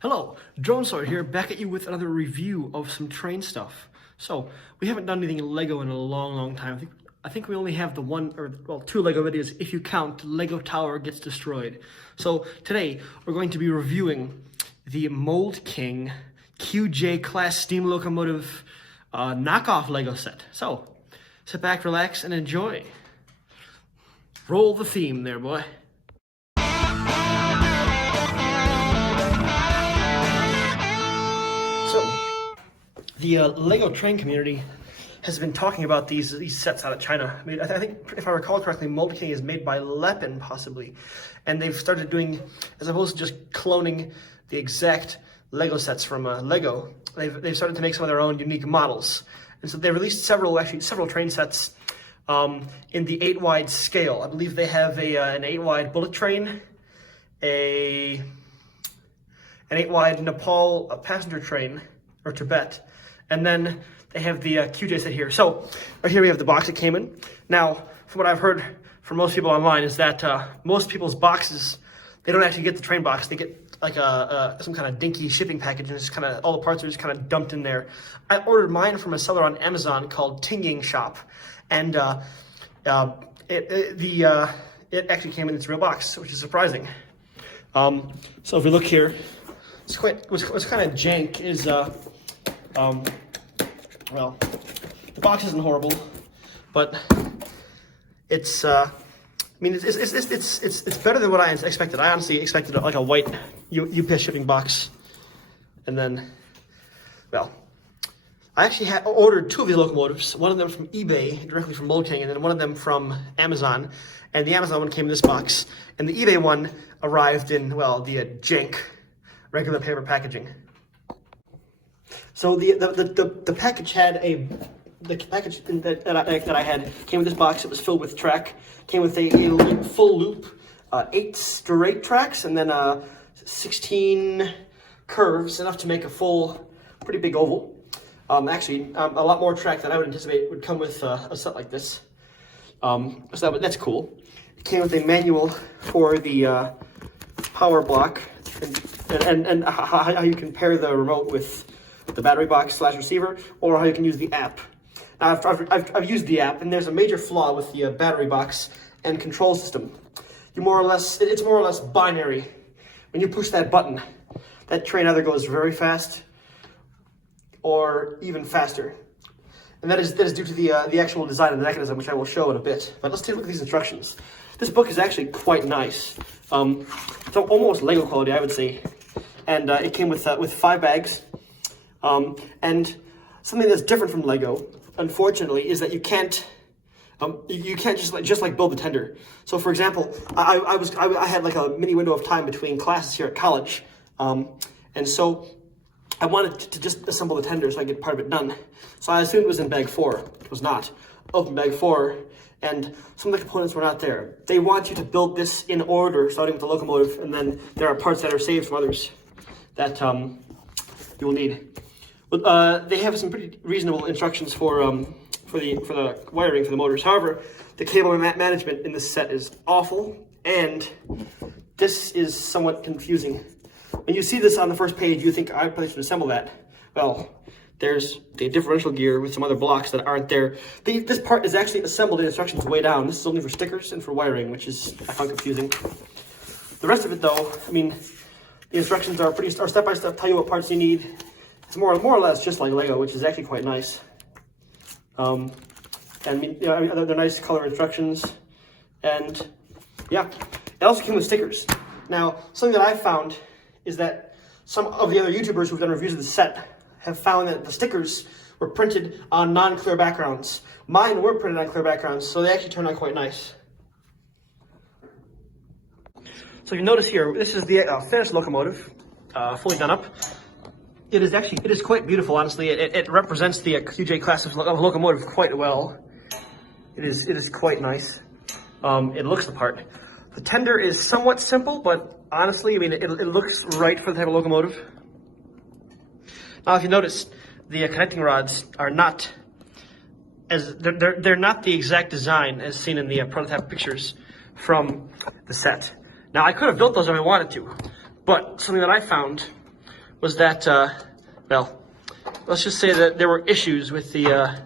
Hello, Drone Sword here, back at you with another review of some train stuff. So, we haven't done anything in Lego in a long time. I think we only have two Lego videos if you count Lego Tower Gets Destroyed. So, today we're going to be reviewing the MouldKing QJ Class Steam Locomotive knockoff Lego set. So, sit back, relax, and enjoy. Roll the theme there, boy. So, the Lego train community has been talking about these sets out of China. I mean, I think, if I recall correctly, MouldKing is made by Lepin, possibly. And they've started doing, as opposed to just cloning the exact Lego sets from Lego, they've started to make some of their own unique models. And so they released several train sets in the 8-wide scale. I believe they have an 8-wide bullet train, an 8-wide Nepal passenger train, or Tibet, and then they have the QJ set here. So right here we have the box it came in. Now, from what I've heard from most people online is that most people's boxes, they don't actually get the train box. They get like some kind of dinky shipping package, and it's kind of all the parts are just kind of dumped in there. I ordered mine from a seller on Amazon called Tinging Shop, and it actually came in its real box, which is surprising. So if we look here, what's kind of jank is well, the box isn't horrible, but it's I mean it's better than what I expected. I honestly expected like a white UPS shipping box, and then, well, I actually ordered two of these locomotives, one of them from eBay, directly from MouldKing, and then one of them from Amazon. And the Amazon one came in this box, and the eBay one arrived in, well, the jank regular paper packaging. So the package had the package that I had came with this box. It was filled with track, came with a full loop, 8 straight tracks, and then 16 curves, enough to make a full, pretty big oval. Actually, a lot more track than I would anticipate would come with a set like this. So that's cool. It came with a manual for the power block and how you can pair the remote with the battery box / receiver, or how you can use the app. Now, I've used the app, and there's a major flaw with the battery box and control system. It's more or less binary. When you push that button, that train either goes very fast or even faster. And that is due to the actual design of the mechanism, which I will show in a bit. But let's take a look at these instructions. This book is actually quite nice. It's almost Lego quality, I would say. And it came with 5 bags. And something that's different from Lego, unfortunately, is that you can't just build the tender. So, for example, I had like a mini window of time between classes here at college, and so I wanted to just assemble the tender so I get part of it done. So I assumed it was in bag 4. It was not. Open bag 4, and some of the components were not there. They want you to build this in order, starting with the locomotive, and then there are parts that are saved from others that you will need. But they have some pretty reasonable instructions for the wiring for the motors. However, the cable management in this set is awful, and this is somewhat confusing. When you see this on the first page, you think I probably should assemble that. Well, there's the differential gear with some other blocks that aren't there. This part is actually assembled in instructions way down. This is only for stickers and for wiring, which is, I found, confusing. The rest of it, though, I mean, the instructions are step by step, tell you what parts you need. It's more or less just like Lego, which is actually quite nice. And they're nice color instructions. And yeah, it also came with stickers. Now, something that I've found is that some of the other YouTubers who've done reviews of the set have found that the stickers were printed on non-clear backgrounds. Mine were printed on clear backgrounds, so they actually turned out quite nice. So you notice here, this is the finished locomotive, fully done up. It is quite beautiful, honestly. It represents the QJ class of locomotive quite well. It is quite nice. It looks the part. The tender is somewhat simple, but honestly, I mean, it looks right for the type of locomotive. Now, if you notice, the connecting rods are not they're not the exact design as seen in the prototype pictures from the set. Now, I could have built those if I wanted to, but something that I found was that, well, let's just say that there were issues with the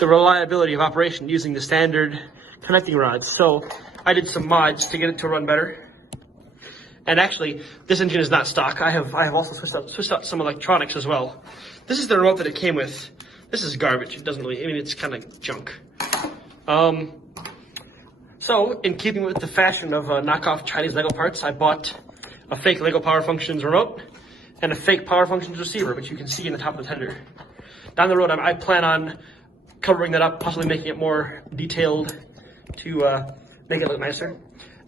reliability of operation using the standard connecting rods. So I did some mods to get it to run better. And actually, this engine is not stock. I have also switched out some electronics as well. This is the remote that it came with. This is garbage. It doesn't really, I mean, it's kind of junk. So, in keeping with the fashion of knockoff Chinese Lego parts, I bought a fake Lego Power Functions remote and a fake Power Functions receiver, which you can see in the top of the tender. Down the road, I plan on covering that up, possibly making it more detailed to make it look nicer.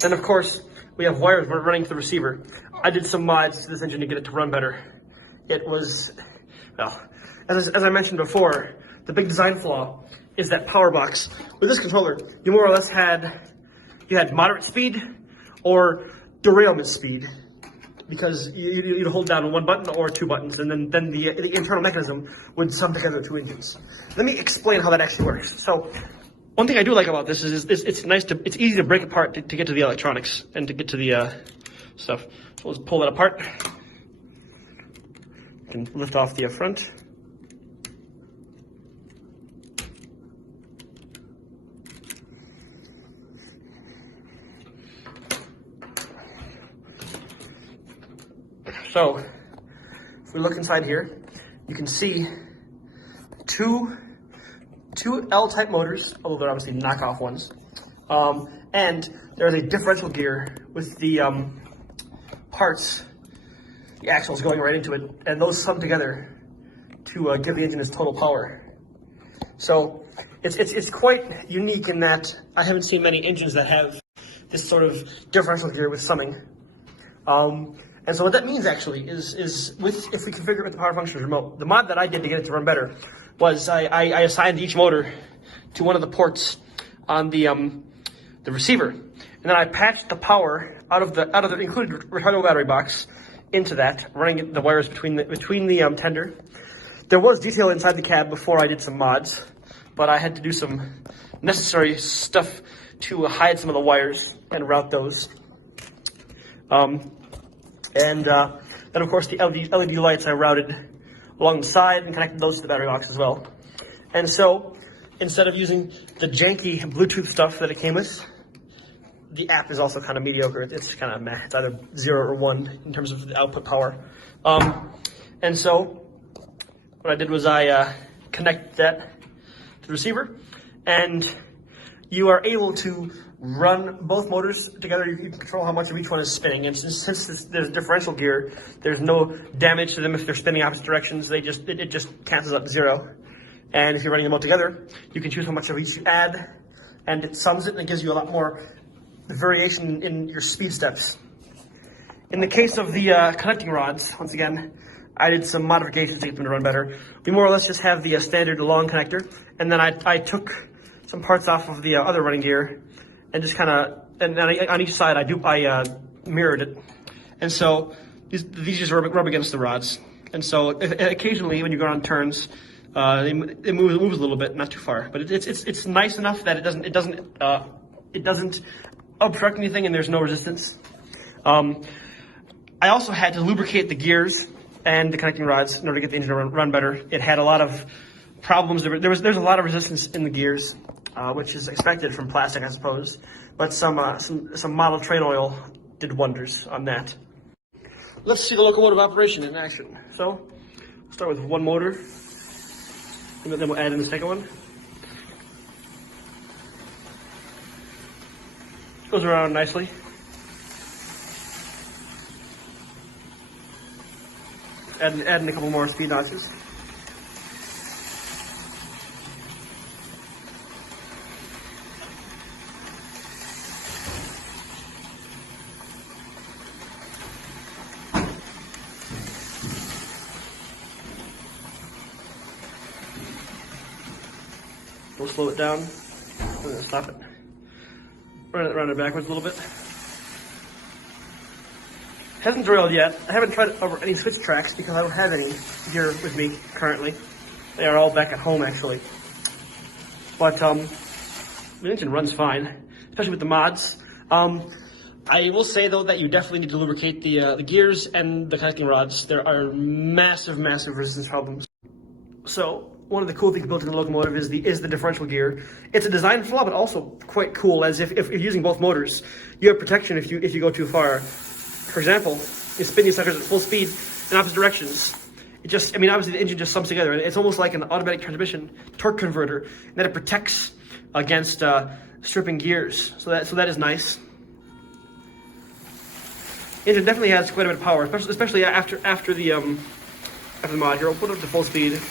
Then, of course, we have wires running to the receiver. I did some mods to this engine to get it to run better. It was, well, as I mentioned before, the big design flaw is that power box. With this controller, you more or less had moderate speed or derailment speed, because you'd hold down one button or two buttons, and then the internal mechanism would sum together two engines. Let me explain how that actually works. So, one thing I do like about this is it's easy to break apart to get to the electronics and to get to the stuff. So let's pull that apart. You can lift off the front. So, if we look inside here, you can see two L-type motors, although they're obviously knockoff ones. And there's a differential gear with the parts, the axles going right into it, and those sum together to give the engine its total power. So it's quite unique in that I haven't seen many engines that have this sort of differential gear with summing. And so what that means actually is if we configure it with the Power Functions remote, the mod that I did to get it to run better was I assigned each motor to one of the ports on the receiver, and then I patched the power out of the included rechargeable battery box into that, running the wires between the tender. There was detail inside the cab before I did some mods, but I had to do some necessary stuff to hide some of the wires and route those. And then, of course, the LED lights I routed along the side and connected those to the battery box as well. And so, instead of using the janky Bluetooth stuff that it came with, the app is also kind of mediocre. It's kind of meh. It's either 0 or 1 in terms of the output power. And so, what I did was I connect that to the receiver, and you are able to run both motors together. You can control how much of each one is spinning, and since there's differential gear, there's no damage to them if they're spinning opposite directions. It just cancels out to 0. And if you're running them all together, you can choose how much of each you add, and it sums it and it gives you a lot more variation in your speed steps. In the case of the connecting rods, once again, I did some modifications to get them to run better. We more or less just have the standard long connector, and then I took some parts off of the other running gear, and just kind of, and then on each side I mirrored it, and so these just rub against the rods, and so occasionally when you go on turns, it moves a little bit, not too far, but it's nice enough that it doesn't obstruct anything, and there's no resistance. I also had to lubricate the gears and the connecting rods in order to get the engine to run better. It had a lot of problems. There's a lot of resistance in the gears, which is expected from plastic, I suppose. But some model train oil did wonders on that. Let's see the locomotive operation in action. So, we'll start with one motor, and then we'll add in the second one. Goes around nicely. Adding a couple more speed notches. We'll slow it down, and then stop it. Run it backwards a little bit. Hasn't derailed yet. I haven't tried it over any switch tracks because I don't have any here with me currently. They are all back at home, actually. But the engine runs fine, especially with the mods. I will say though that you definitely need to lubricate the gears and the connecting rods. There are massive resistance problems. So one of the cool things built in the locomotive is the differential gear. It's a design flaw, but also quite cool, as if you're using both motors, you have protection if you go too far. For example, you spin these suckers at full speed in opposite directions. It just, I mean, obviously the engine just sums together, and it's almost like an automatic transmission torque converter, and that it protects against stripping gears. So that is nice. The engine definitely has quite a bit of power, especially after the mod. Here, we'll put it up to full speed. It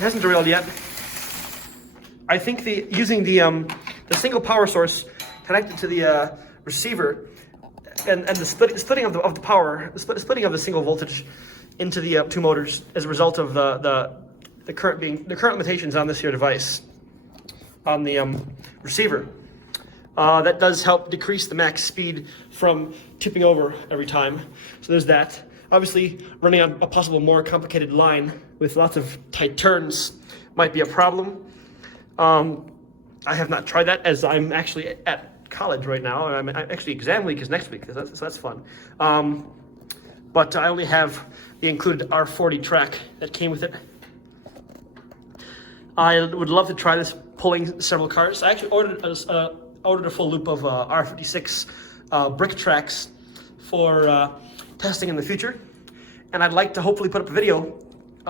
hasn't derailed yet. I think using the single power source connected to the receiver and the splitting of the power, splitting of the single voltage into the two motors as a result of the current limitations on this here device on the receiver. That does help decrease the max speed from tipping over every time. So there's that. Obviously, running on a possible more complicated line with lots of tight turns might be a problem. I have not tried that, as I'm actually at college right now, and I'm actually exam week is next week, so that's fun. But I only have the included R40 track that came with it. I would love to try this pulling several cars. I actually ordered a full loop of R56 brick tracks for testing in the future, and I'd like to hopefully put up a video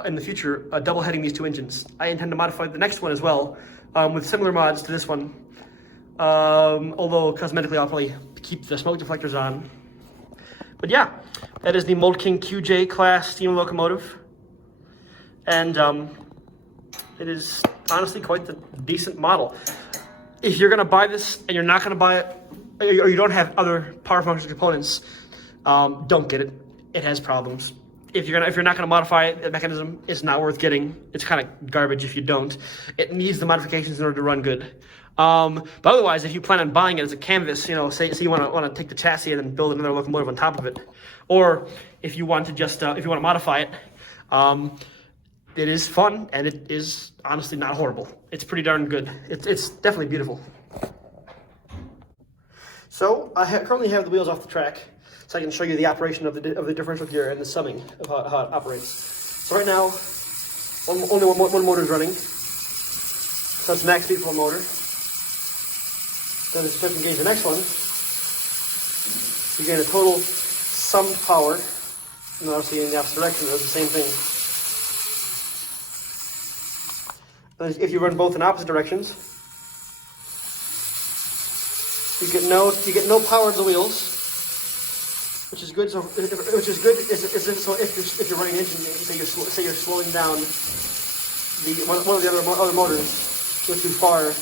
in the future double heading these two engines. I intend to modify the next one as well with similar mods to this one, although cosmetically I'll probably keep the smoke deflectors on. But yeah, that is the MouldKing QJ class steam locomotive, and it is honestly quite the decent model. If you're gonna buy this and you're not gonna buy it, or you don't have other power function components, don't get it. It has problems. If you're not gonna modify the mechanism, it's not worth getting. It's kind of garbage if you don't. It needs the modifications in order to run good. But otherwise, if you plan on buying it as a canvas, you know, say you want to take the chassis and then build another locomotive on top of it, or if you want to just if you want to modify it, it is fun, and it is honestly not horrible. It's pretty darn good. It's definitely beautiful. So I currently have the wheels off the track, so I can show you the operation of the differential gear and the summing of how it operates. So right now, only one motor is running. So it's max speed for one motor. Then as you engage the next one, you gain a total summed power, and obviously in the opposite direction, it does the same thing. And if you run both in opposite directions, you get no power to the wheels, which is good. So if you're running an engine, say you're slowing down one of the other motors, go too far,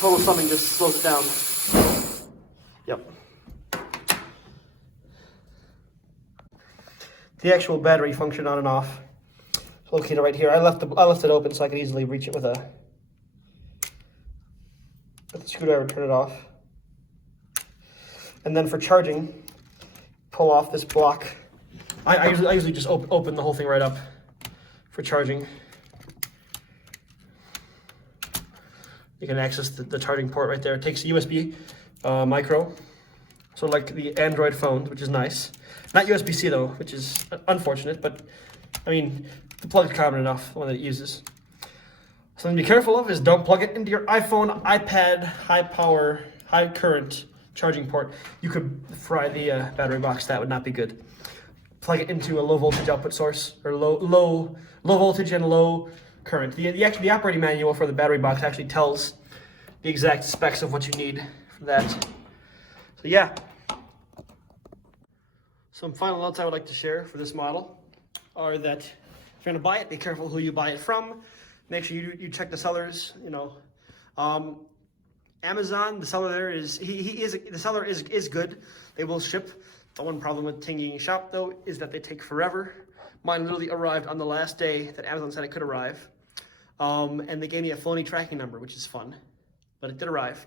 total summing just slows it down. Yep. The actual battery function on and off is located right here. I left it open so I could easily reach it with a screwdriver and turn it off. And then for charging, pull off this block. I usually just open the whole thing right up for charging. You can access the charging port right there. It takes a USB micro, so like the Android phones, which is nice. Not USB-C though, which is unfortunate, but I mean, the plug's common enough, the one that it uses. Something to be careful of is don't plug it into your iPhone, iPad, high power, high current charging port. You could fry the battery box. That would not be good. Plug it into a low voltage output source, or low voltage and low current. The operating manual for the battery box actually tells the exact specs of what you need for that. So yeah. Some final notes I would like to share for this model are that if you're going to buy it, be careful who you buy it from. Make sure you check the sellers. You know, Amazon, the seller there is the seller is good. They will ship. The one problem with Tinging Shop though is that they take forever. Mine literally arrived on the last day that Amazon said it could arrive, and they gave me a phony tracking number, which is fun, but it did arrive.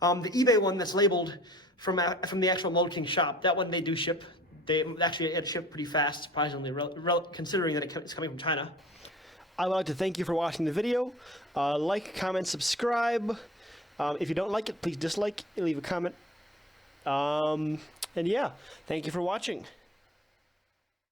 The eBay one that's labeled from the actual MouldKing shop, that one they do ship. They actually it shipped pretty fast, surprisingly, considering that it's coming from China. I would like to thank you for watching the video. Like, comment, subscribe, If you don't like it, please dislike, leave a comment. And yeah, thank you for watching.